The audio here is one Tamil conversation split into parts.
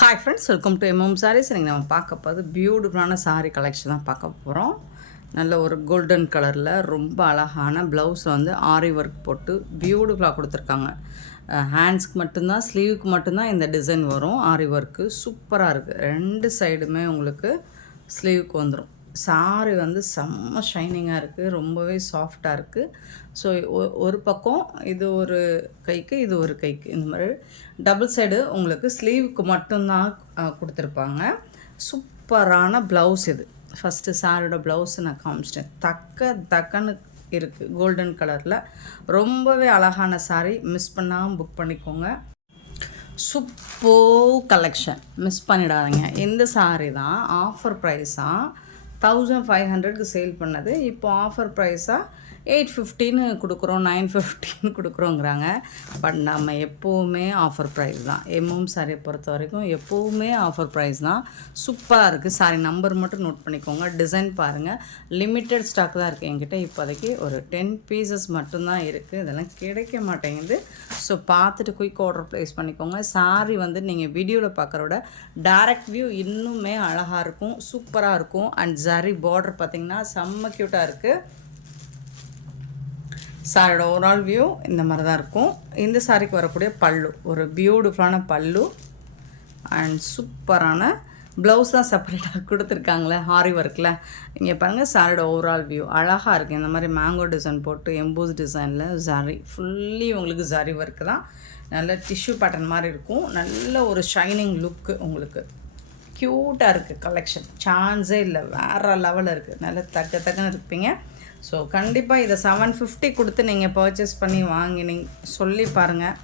Hi friends, welcome to MM sarees. இன்றைக்கி நம்ம பார்க்க போகிறது பியூட்டிஃபுல்லான சாரீ கலெக்ஷன் தான் பார்க்க போகிறோம். நல்ல ஒரு கோல்டன் கலரில் ரொம்ப அழகான ப்ளவுஸில் வந்து ஆரி ஒர்க் போட்டு பியூட்டிஃபுல்லாக கொடுத்துருக்காங்க. ஹேண்ட்ஸ்க்கு மட்டும்தான், ஸ்லீவுக்கு மட்டும்தான் இந்த டிசைன் வரும். ஆரி ஒர்க்கு சூப்பராக இருக்குது. ரெண்டு சைடுமே உங்களுக்கு ஸ்லீவுக்கு வந்துடும். சாரி வந்து செம்ம ஷைனிங்காக இருக்குது, ரொம்பவே சாஃப்டாக இருக்குது. ஸோ ஒரு பக்கம் இது ஒரு கைக்கு, இது ஒரு கைக்கு, இந்த மாதிரி டபுள் சைடு உங்களுக்கு ஸ்லீவுக்கு மட்டும்தான் கொடுத்துருப்பாங்க. சூப்பரான ப்ளவுஸ் இது. ஃபஸ்ட்டு சாரியோட ப்ளவுஸு நான் காமிச்சிட்டேன். தக்கன்னு இருக்குது, கோல்டன் கலரில் ரொம்பவே அழகான சாரி. மிஸ் பண்ணாமல் புக் பண்ணிக்கோங்க. சூப்பர் கலெக்ஷன், மிஸ் பண்ணிடாதீங்க. இந்த சாரி தான் ஆஃபர் ப்ரைஸாக 1500க்கு சேல் பண்ணது. இப்போ ஆஃபர் ப்ரைஸாக 850ன்னு கொடுக்குறோம், 950ன்னு கொடுக்குறோங்கிறாங்க. பட் நம்ம எப்போவுமே ஆஃபர் ப்ரைஸ் தான். எம்எம் சாரியை பொறுத்த வரைக்கும் எப்போவுமே ஆஃபர் ப்ரைஸ் தான். சூப்பராக இருக்குது. சாரி நம்பர் மட்டும் நோட் பண்ணிக்கோங்க. டிசைன் பாருங்கள், லிமிட்டட் ஸ்டாக் தான் இருக்குது என்கிட்ட. இப்போதைக்கு ஒரு 10 பீசஸ் மட்டும்தான் இருக்குது. இதெல்லாம் கிடைக்க மாட்டேங்குது. ஸோ பார்த்துட்டு குயிக் ஆர்டர் ப்ளேஸ் பண்ணிக்கோங்க. சாரி வந்து நீங்கள் வீடியோவில் பார்க்குற விட டைரக்ட் வியூ இன்னுமே அழகாக இருக்கும், சூப்பராக இருக்கும். அண்ட் ஜரி பார்டர் பார்த்திங்கன்னா செம்ம க்யூட்டாக இருக்குது. சாரியோட ஓவரால் வியூ இந்த மாதிரி தான் இருக்கும். இந்த சாரிக்கு வரக்கூடிய பல்லு ஒரு பியூட்டிஃபுல்லான பல்லு அண்ட் சூப்பரான ப்ளவுஸ் தான் செப்பரேட்டாக கொடுத்துருக்காங்களே ஆரி ஒர்க்கில். இங்கே பாருங்கள், சாரியோட ஓவரால் வியூ அழகாக இருக்குது. இந்த மாதிரி மேங்கோ டிசைன் போட்டு எம்போஸ் டிசைனில் ஜரி ஃபுல்லி உங்களுக்கு ஜரி ஒர்க்கு தான். நல்ல டிஷ்யூ பேட்டர்ன் மாதிரி இருக்கும். நல்ல ஒரு ஷைனிங் லுக்கு உங்களுக்கு. க்யூட்டாக இருக்குது கலெக்ஷன், சான்ஸே இல்லை, வேறு லெவலில் இருக்குது. நல்ல தக்கன்னு இருப்பீங்க. ஸோ கண்டிப்பாக இதை 750 கொடுத்து நீங்கள் பர்ச்சேஸ் பண்ணி வாங்கினீங்க சொல்லி பாருங்கள்,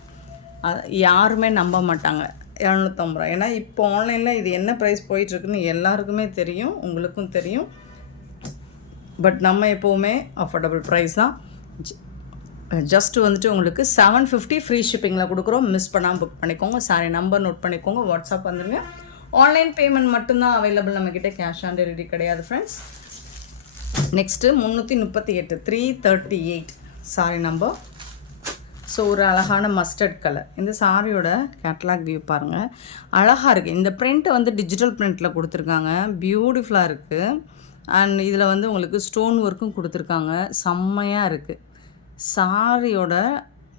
யாருமே நம்ப மாட்டாங்க. 750 ரூபா. ஏன்னா இப்போ ஆன்லைனில் இது என்ன ப்ரைஸ் போயிட்டுருக்குன்னு எல்லாருக்குமே தெரியும், உங்களுக்கும் தெரியும். பட் நம்ம எப்போவுமே அஃபோர்டபுள் ப்ரைஸ் தான். ஜஸ்ட்டு வந்துட்டு உங்களுக்கு 750 ஃப்ரீ ஷிப்பிங்கில் கொடுக்குறோம். மிஸ் பண்ணாமல் புக் பண்ணிக்கோங்க. சாரி நம்பர் நோட் பண்ணிக்கோங்க. வாட்ஸ்அப் வந்துடுங்க. ஆன்லைன் பேமெண்ட் மட்டும்தான் அவைலபிள் நம்மக்கிட்ட, கேஷ் ஆன் டெலிவரி கிடையாது friends. Next 338 338 sorry number. So ஒரு அழகான மஸ்டர்ட் கலர். இந்த சாரியோட கேட்லாக் வியூ பாருங்கள், அழகாக இருக்குது. இந்த பிரிண்ட்டை வந்து டிஜிட்டல் பிரிண்ட்டில் கொடுத்துருக்காங்க, பியூட்டிஃபுல்லாக இருக்குது. அண்ட் இதில் வந்து உங்களுக்கு ஸ்டோன் ஒர்க்கும் கொடுத்துருக்காங்க, செம்மையாக இருக்குது. சாரியோட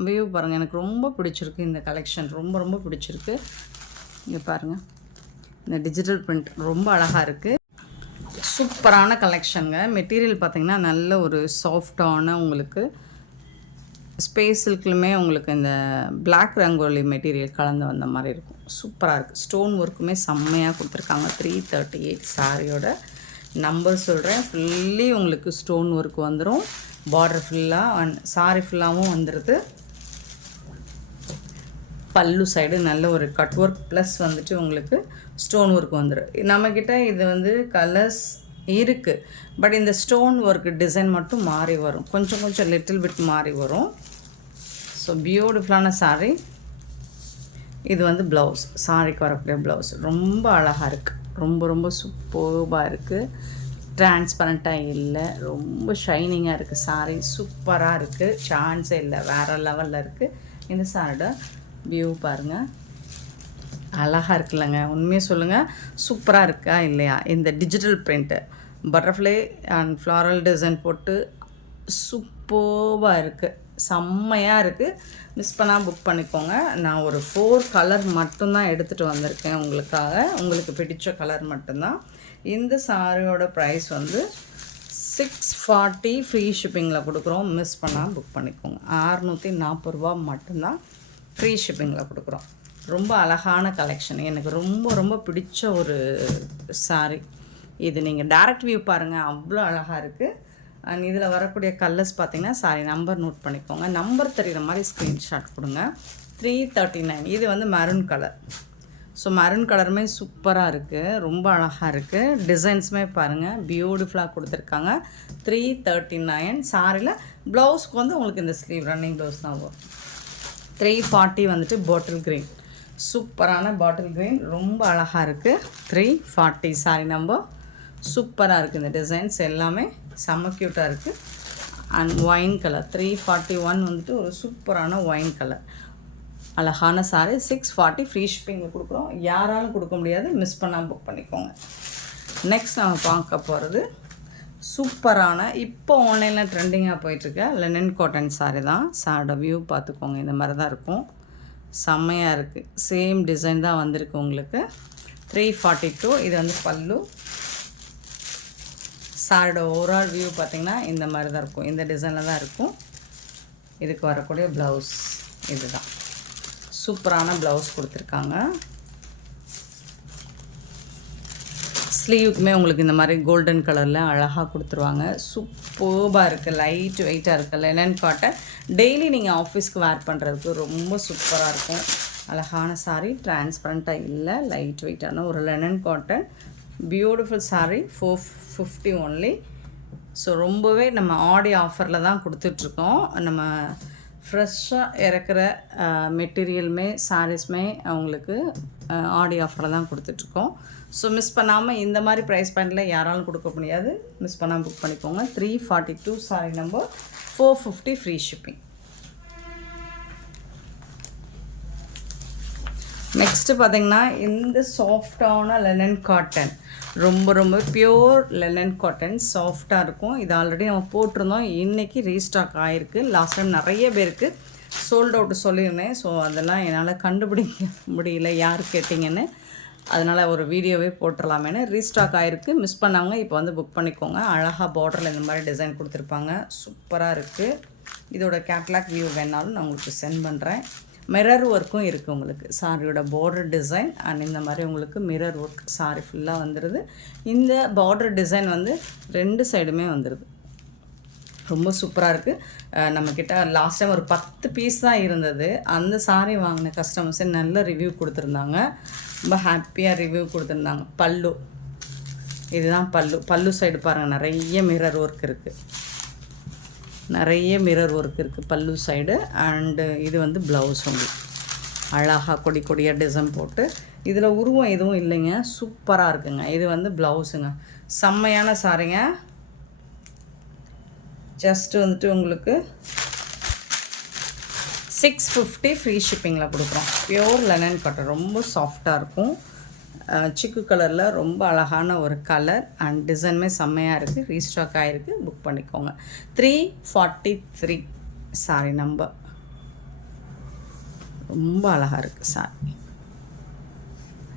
வியூ பாருங்கள், எனக்கு ரொம்ப பிடிச்சிருக்கு. இந்த கலெக்ஷன் ரொம்ப பிடிச்சிருக்கு. இங்கே பாருங்கள், இந்த டிஜிட்டல் பிரிண்ட் ரொம்ப அழகாக இருக்குது. சூப்பரான கலெக்ஷனுங்க. மெட்டீரியல் பார்த்திங்கன்னா நல்ல ஒரு சாஃப்டான உங்களுக்கு ஸ்பேஸ் சில்க்லுமே உங்களுக்கு இந்த பிளாக் ரங்கோலி மெட்டீரியல் கலந்து வந்த மாதிரி இருக்கும். சூப்பராக இருக்குது. ஸ்டோன் ஒர்க்குமே செம்மையாக கொடுத்துருக்காங்க. 338 சாரியோட நம்பர் சொல்கிறேன். ஃபுல்லி உங்களுக்கு ஸ்டோன் ஒர்க் வந்துடும். பார்டர் ஃபுல்லாக சாரி ஃபுல்லாகவும் வந்துடுது. பல்லு சைடு நல்ல ஒரு கட் ஒர்க் ப்ளஸ் வந்துட்டு உங்களுக்கு ஸ்டோன் ஒர்க் வந்துடும். நம்மக்கிட்ட இது வந்து கலர்ஸ் இருக்குது, பட் இந்த ஸ்டோன் ஒர்க் டிசைன் மட்டும் மாறி வரும், கொஞ்சம் லிட்டில் பிட் மாறி வரும். ஸோ பியூட்டிஃபுல்லான சாரீ. இது வந்து ப்ளவுஸ், சாரிக்கு வரக்கூடிய ப்ளவுஸ் ரொம்ப அழகாக இருக்குது. ரொம்ப சூப்பர்பாக இருக்குது. டிரான்ஸ்பரண்ட்டாக இல்லை, ரொம்ப ஷைனிங்காக இருக்குது. சாரீ சூப்பராக இருக்குது, சான்ஸே இல்லை, வேறு லெவலில் இருக்குது. இந்த சாரியோட வியூ பாருங்கள், அழகாக இருக்குல்லங்க. உண்மையாக சொல்லுங்கள், சூப்பராக இருக்கா இல்லையா? இந்த digital print butterfly and floral design போட்டு சூப்பராக இருக்குது, செம்மையாக இருக்குது. மிஸ் பண்ணால் புக் பண்ணிக்கோங்க. நான் ஒரு 4 கலர் மட்டும்தான் எடுத்துகிட்டு வந்திருக்கேன் உங்களுக்காக, உங்களுக்கு பிடிச்ச கலர் மட்டும்தான். இந்த சாரியோட ப்ரைஸ் வந்து 640 ஃப்ரீ ஷிப்பிங்கில் கொடுக்குறோம். மிஸ் பண்ணால் புக் பண்ணிக்கோங்க. 640 ரூபா மட்டும்தான் ஃப்ரீ ஷிப்பிங்கில் கொடுக்குறோம். ரொம்ப அழகான கலெக்ஷன், எனக்கு ரொம்ப பிடிச்ச ஒரு சாரி இது. நீங்கள் டைரக்ட் வியூ பாருங்கள், அவ்வளோ அழகாக இருக்குது. அண்ட் இதில் வரக்கூடிய கலர்ஸ் பார்த்திங்கன்னா, சாரி நம்பர் நோட் பண்ணிக்கோங்க. நம்பர் தெரிகிற மாதிரி ஸ்க்ரீன்ஷாட் கொடுங்க. 339. இது வந்து மெரூன் கலர். ஸோ மெரூன் கலருமே சூப்பராக இருக்குது, ரொம்ப அழகாக இருக்குது. டிசைன்ஸுமே பாருங்கள், பியூட்டிஃபுல்லாக கொடுத்துருக்காங்க. 339 சாரியில். ப்ளவுஸ்க்கு வந்து உங்களுக்கு இந்த ஸ்லீவ் ரன்னிங் ப்ளவுஸ் தான் வரும். 340 வந்துட்டு பாட்டில் க்ரீன், சூப்பரான பாட்டில் க்ரீன், ரொம்ப அழகாக இருக்குது. 340 சாரி நம்பர். சூப்பராக இருக்குது. இந்த டிசைன்ஸ் எல்லாமே செம்ம க்யூட்டாக இருக்குது. அண்ட் ஒயின் கலர் 341 வந்துட்டு ஒரு சூப்பரான ஒயின் கலர். அழகான சாரி 640 ஃப்ரீ ஷிப்பிங்கில் கொடுக்குறோம். யாராலும் கொடுக்க முடியாது, மிஸ் பண்ணாமல் புக் பண்ணிக்கோங்க. நெக்ஸ்ட் நம்ம பார்க்க போகிறது சூப்பரான இப்போ ஆன்லைனில் ட்ரெண்டிங்காக போயிட்டுருக்க லெனன் காட்டன் சாரி தான். சாரோட வியூ பார்த்துக்கோங்க, இந்த மாதிரி தான் இருக்கும். செம்மையாக இருக்குது. சேம் டிசைன் தான் வந்திருக்கு உங்களுக்கு. 342. இது வந்து பல்லு. சாரோட ஓவரால் வியூ பார்த்திங்கன்னா இந்த மாதிரி தான் இருக்கும், இந்த டிசைனில் தான் இருக்கும். இதுக்கு வரக்கூடிய ப்ளவுஸ் இது தான். சூப்பரான ப்ளவுஸ் கொடுத்துருக்காங்க. ஸ்லீவுக்குமே உங்களுக்கு இந்த மாதிரி கோல்டன் கலரில் அழகாக கொடுத்துருவாங்க. சூப்பர்பாக இருக்குது, லைட் வெயிட்டாக இருக்குது. லெனன் காட்டன் டெய்லி நீங்கள் ஆஃபீஸ்க்கு வேர் பண்ணுறதுக்கு ரொம்ப சூப்பராக இருக்கும். அழகான சாரீ, டிரான்ஸ்பரண்ட்டாக இல்லை, லைட் வெயிட்டான ஒரு linen cotton beautiful sari. 450 only. So ரொம்பவே நம்ம ஆடி ஆஃபரில் தான் கொடுத்துட்ருக்கோம். நம்ம ஃப்ரெஷ்ஷாக இறக்குற மெட்டீரியலுமே சாரீஸுமே அவங்களுக்கு ஆடி ஆஃபரில் தான் கொடுத்துட்ருக்கோம். ஸோ மிஸ் பண்ணாமல் இந்த மாதிரி ப்ரைஸ் பாயிண்டில் யாராலும் கொடுக்க முடியாது, மிஸ் பண்ணாமல் புக் பண்ணிக்கோங்க. 342 sorry number, 450 free shipping. Next பார்த்திங்கன்னா இந்த சாஃப்டான லெனன் காட்டன், ரொம்ப ரொம்ப பியோர் லெனன் காட்டன், சாஃப்டாக இருக்கும். இது ஆல்ரெடி நம்ம போட்டிருந்தோம், இன்றைக்கி ரீஸ்டாக் ஆகிருக்கு. லாஸ்ட் டைம் நிறைய பேருக்கு சோல்ட் அவுட் சொல்லியிருந்தேன். ஸோ அதெல்லாம் என்னால் கண்டுபிடிக்க முடியல யார் கேட்டிங்கன்னு, அதனால் ஒரு வீடியோவே போட்டுடலாமேன்னு ரீஸ்டாக் ஆகிருக்கு. மிஸ் பண்ணவங்க இப்போ வந்து புக் பண்ணிக்கோங்க. அழகாக பார்டரில் இந்த மாதிரி டிசைன் கொடுத்துருப்பாங்க, சூப்பராக இருக்குது. இதோட கேட்லாக் வியூ வேணாலும் நான் உங்களுக்கு சென்ட் பண்ணுறேன். மிரர் ஒர்க்கும் இருக்குது உங்களுக்கு. சாரியோட பார்டர் டிசைன் அண்ட் இந்த மாதிரி உங்களுக்கு மிரர் ஒர்க் சாரி ஃபுல்லாக வந்துடுது. இந்த பார்டர் டிசைன் வந்து 2 சைடுமே வந்துடுது. ரொம்ப சூப்பராக இருக்குது. நம்மக்கிட்ட லாஸ்ட் டைம் ஒரு 10 பீஸ் தான் இருந்தது. அந்த சாரி வாங்கின கஸ்டமர்ஸே நல்ல ரிவ்யூ கொடுத்துருந்தாங்க, ரொம்ப ஹாப்பியாக ரிவ்யூ கொடுத்துருந்தாங்க. பல்லு இதுதான் பல்லு சைடு பாருங்கள், நிறைய மிரர் ஒர்க் இருக்குது, நிறைய மிரர் ஒர்க் இருக்குது பல்லு சைடு. அண்டு இது வந்து ப்ளவுஸ் உங்களுக்கு அழகாக கொடி கொடியாக டிசைன் போட்டு, இதில் உருவம் எதுவும் இல்லைங்க, சூப்பராக இருக்குங்க. இது வந்து ப்ளவுஸுங்க, செம்மையான சாரிங்க. ஜஸ்ட்டு வந்துட்டு உங்களுக்கு 650 ஃப்ரீ ஷிப்பிங்கில் கொடுக்குறோம். பியோர் லெனன் காட்டன், ரொம்ப சாஃப்டாக இருக்கும். சிக்கு கலரில் ரொம்ப அழகான ஒரு கலர் அண்ட் டிசைனுமே செம்மையாக இருக்குது. ரீஸ்டாக் ஆகிருக்கு, புக் பண்ணிக்கோங்க. 343 சாரி நம்பர், ரொம்ப அழகாக இருக்குது சாரி.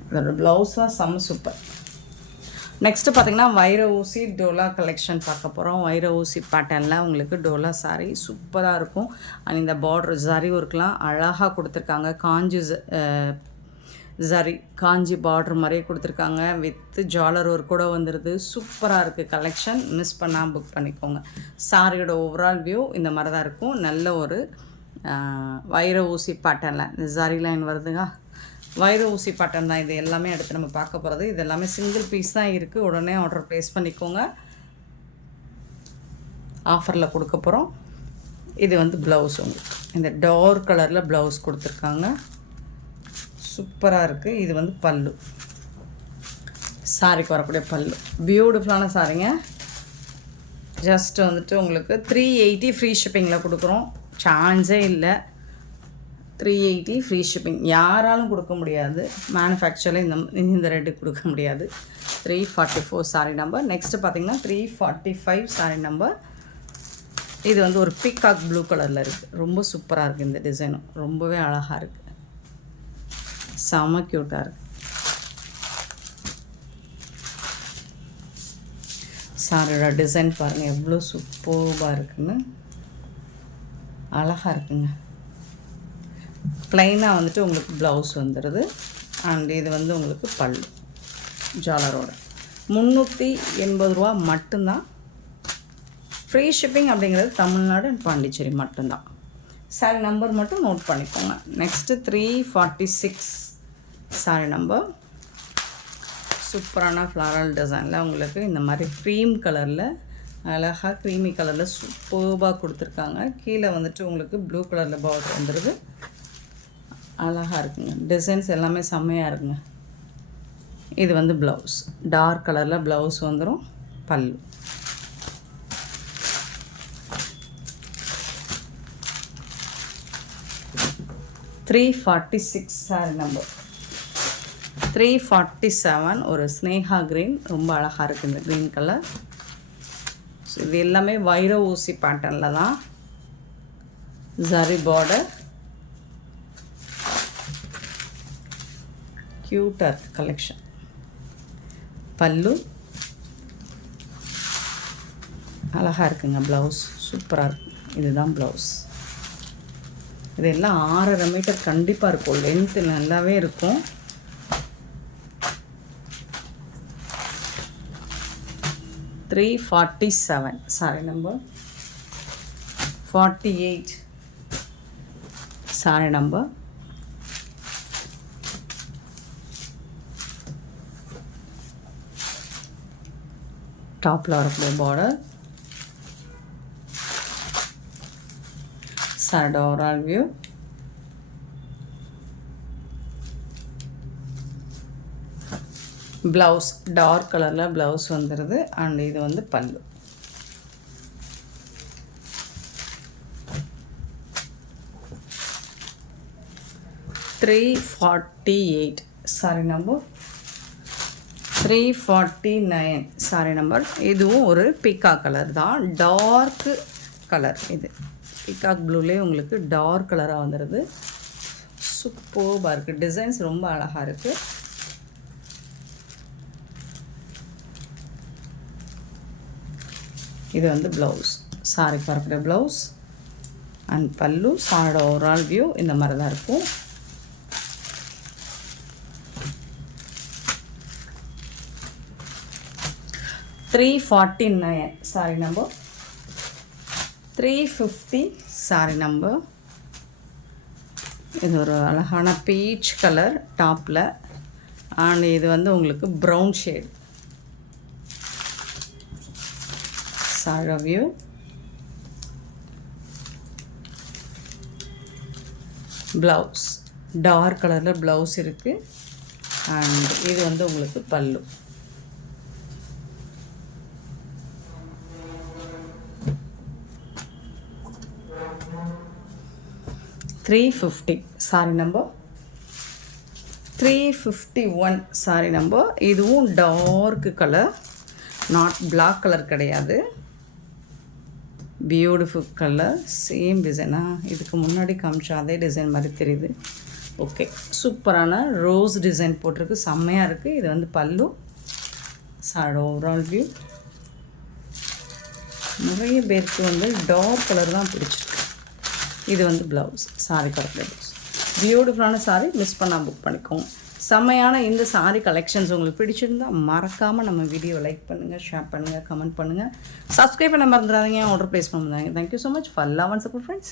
இதோட ப்ளவுஸ் தான் செம்ம சூப்பர். நெக்ஸ்ட்டு பார்த்திங்கன்னா வைர ஊசி டோலா கலெக்ஷன் பார்க்க போகிறோம். வைர ஊசி பேட்டர்னில் உங்களுக்கு டோலா சாரீ சூப்பராக இருக்கும். அண்ட் இந்த பார்டர் ஜரி ஒர்க்லாம் அழகாக கொடுத்துருக்காங்க. காஞ்சி பார்டர் மாதிரியே கொடுத்துருக்காங்க. வித் ஜாலர் ஒர்க் கூட வந்துடுது. சூப்பராக இருக்குது கலெக்ஷன், மிஸ் பண்ணால் புக் பண்ணிக்கோங்க. சாரியோட ஓவரால் வியூ இந்த மாதிரி தான் இருக்கும். நல்ல ஒரு வைர ஊசி பேட்டர்னில் இந்த ஜரி லைன் வருதுங்க, வைர ஊசி பேட்டர்ன் தான். இது எல்லாமே எடுத்து நம்ம பார்க்க போகிறது. இது எல்லாமே சிங்கிள் பீஸ் தான் இருக்குது. உடனே ஆர்டர் ப்ளேஸ் பண்ணிக்கோங்க, ஆஃபரில் கொடுக்க போகிறோம். இது வந்து ப்ளவுஸ் உங்களுக்கு இந்த டார்க் கலரில் ப்ளவுஸ் கொடுத்துருக்காங்க, சூப்பராக இருக்குது. இது வந்து பல்லு, சாரிக்கு வரக்கூடிய பல்லு, பியூட்டிஃபுல்லான சாரிங்க. ஜஸ்ட் வந்துட்டு உங்களுக்கு 380 ஃப்ரீ ஷிப்பிங்கில் கொடுக்குறோம். சான்ஸே இல்லை, 380 ஃப்ரீ ஷிப்பிங். யாராலும் கொடுக்க முடியாது, மேனுஃபேக்சரில் இந்த ரேட்டுக்கு கொடுக்க முடியாது. 344 சாரி நம்பர். நெக்ஸ்ட்டு பார்த்திங்கன்னா 345 சாரி நம்பர். இது வந்து ஒரு பீகாக் ப்ளூ கலரில் இருக்குது, ரொம்ப சூப்பராக இருக்குது. இந்த டிசைனும் ரொம்பவே அழகாக இருக்குது, செம க்யூட்டாக இருக்குது. சாரியோட டிசைன் பாருங்கள் எவ்வளோ சூப்பராக இருக்குன்னு, அழகாக இருக்குங்க. ப்ளைனாக வந்துட்டு உங்களுக்கு ப்ளவுஸ் வந்துடுது. அண்ட் இது வந்து உங்களுக்கு பல்லு ஜாலரோட. 380 ரூபா மட்டும்தான். ஃப்ரீ ஷிப்பிங் அப்படிங்கிறது தமிழ்நாடு அண்ட் பாண்டிச்சேரி மட்டும்தான். சாரி நம்பர் மட்டும் நோட் பண்ணிக்கோங்க. Next 346 sorry number. சூப்பரான ஃப்ளாரல் டிசைனில் உங்களுக்கு இந்த மாதிரி க்ரீம் கலரில் அழகாக க்ரீமி கலரில் சூப்பராக கொடுத்துருக்காங்க. கீழே வந்துட்டு உங்களுக்கு ப்ளூ கலரில் பார்டர் வந்துடுது, அழகாக இருக்குங்க. டிசைன்ஸ் எல்லாமே செம்மையாக இருக்குங்க. இது வந்து ப்ளவுஸ், டார்க் கலரில் ப்ளவுஸ் வந்துடும். பல்லு 346 saree number 347 ஒரு ஸ்னேகா கிரீன். ரொம்ப அழகாக இருக்குது இந்த க்ரீன் கலர். ஸோ இது எல்லாமே வைர ஊசி பேட்டர்னில் தான். Zari border, க்யூட்டர் collection. பல்லு அழகாக இருக்குங்க. ப்ளவுஸ் சூப்பராக இருக்கும். இதுதான் ப்ளவுஸ். இது எல்லாம் 6.5 மீட்டர் கண்டிப்பாக இருக்கும். லென்த்து நல்லாவே இருக்கும். $347 saree number 48 saree number டாப்பில் வரக்கூடிய border. saree overall view. Blouse dark கலரில் ப்ளவுஸ் வந்துடுது. அண்ட் இது வந்து பல்லு. $348 saree number 349 saree number. இதுவும் ஒரு பீகாக் கலர் தான். Dark colour. இது பீகாக் ப்ளூலே உங்களுக்கு டார்க் கலராக வந்துடுது. சூப்பராக இருக்குது. டிசைன்ஸ் ரொம்ப அழகாக இருக்குது. இது வந்து ப்ளவுஸ். சாரிக்கு வரக்கூடிய ப்ளவுஸ் அண்ட் பல்லு. சாரோட ஓவரால் வியூ இந்த மாதிரி தான் இருக்கும். $349 saree number 350 saree number. இது ஒரு அழகான பீச் கலர் டாப்பில். அண்ட் இது வந்து உங்களுக்கு brown shade. saree view. Blouse dark கலரில் ப்ளவுஸ் இருக்குது. அண்ட் இது வந்து உங்களுக்கு பல்லு. $350 saree number 351 saree number. இதுவும் dark colour, not black colour கிடையாது. Beautiful colour. சேம் டிசைனாக இதுக்கு முன்னாடி காமிச்சா அதே டிசைன் மாதிரி தெரியுது. ஓகே, சூப்பரான ரோஸ் டிசைன் போட்டிருக்கு. செம்மையாக இருக்குது. இது வந்து பல்லு. சாரோட ஓவரால் வியூ. நிறைய பேருக்கு வந்து டார்க் கலர் தான் பிடிச்சிருக்கு. இது வந்து ப்ளவுஸ். Sorry colour blouse. பியூட்டிஃபுல்லான சாரி. மிஸ் பண்ணால் புக் பண்ணிக்கோங்க. செம்மையான இந்த சாரி கலெக்ஷன்ஸ் உங்களுக்கு பிடிச்சிருந்தால் மறக்காமல் நம்ம வீடியோ லைக் பண்ணுங்கள், ஷேர் பண்ணுங்கள், கமெண்ட் பண்ணுங்கள். சப்ஸ்கிரைப் பண்ண மறந்துடாதீங்க. ஆர்டர் ப்ளேஸ் பண்ணுறாங்க. Thank you so much for love and support friends.